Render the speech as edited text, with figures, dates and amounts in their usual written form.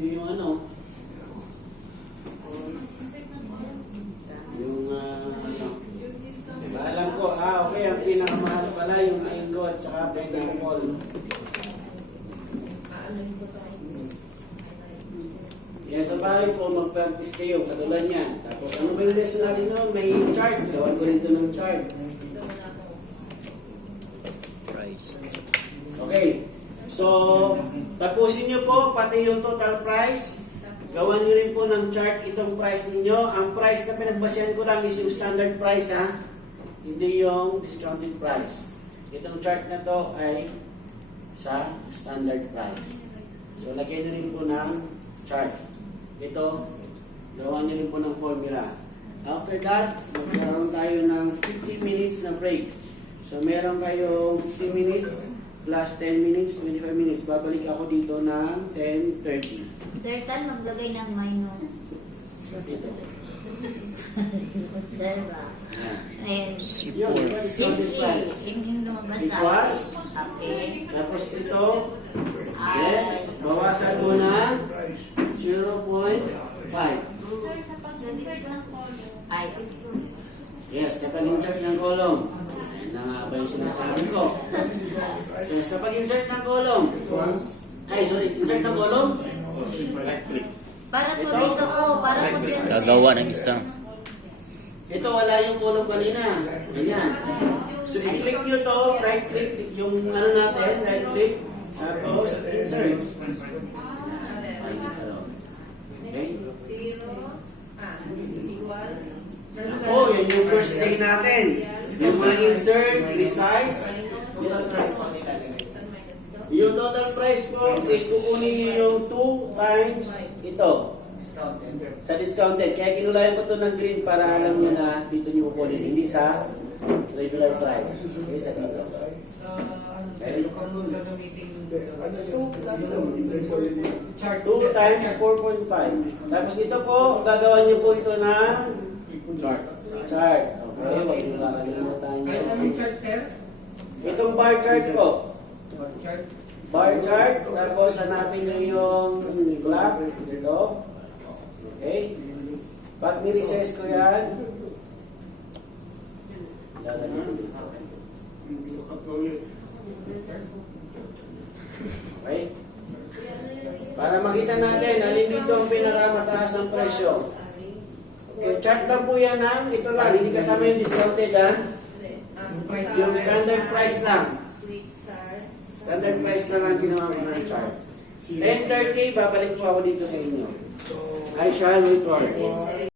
yung ano. Yung ano. Alam ko, okay, ang pinakamahal pala yung mango at saka pineapple. Yan sa bahay po, mag-practice kayo, katulad yan. Tapos ano ba yung lesson natin noon? May chart. Gawan ko rin ito ng chart. Price. Okay. So, tapusin nyo po pati yung total price. Gawan nyo rin po ng chart itong price ninyo. Ang price na pinagbasihan ko lang is yung standard price, ha? Hindi yung discounted price. Itong chart na to ay sa standard price. So, lagyan nyo rin po ng chart. Ito, gawan nyo rin po ng formula. After that, magkaroon tayo ng 50 minutes na break. So, meron kayong 50 minutes plus 10 minutes, 25 minutes. Babalik ako dito ng 10:30. Sir, saan maglagay ng minus? Dito. Sir ba? Ayan. Yun, discounted price. Yung lumabas sa Equals. Okay. Tapos ito, yes, bawasan mo na 0.5. Sir, sa pag-insert ng column. Ay, Yes, sa pag-insert ng column. Ayan na nga ba yung sinasabi ko? So, sa pag-insert ng column. Ay, sorry, insert ng column. para po dito ko, para po dito sa... Gagawa ng isa. Ito, wala yung column kanina. Ganyan. So, i-click nyo to, right-click, yung ano natin, right-click, tapos insert. Okay? Oh, yan yung first day natin. Yung mga insert, resize. Yung total price po is kukunin nyo yung 2 times ito. Sa discounted. Kaya kinulayan ko to ng green para alam nyo na dito nyo kukunin. Hindi sa regular price. Okay, sa dito. Okay? 2 times 4.5. Tapos ito po, gagawa nyo po ito ng chart. Okay, wag nyo kakalimutan nyo. Itong bar chart po. Bar chart, tapos hanapin nyo yung clock dito. Okay? Pag ni-recess ko yan, okay? Para makita natin, alin dito ang pinakamataas ang presyo. Okay, chart lang po yan, ha? Ito lang, hindi kasama yung discounted, ha? Yung standard price lang. Standard price na lang ginawa ko ng chart. 10:30, babalik po ako dito sa inyo. I shall report.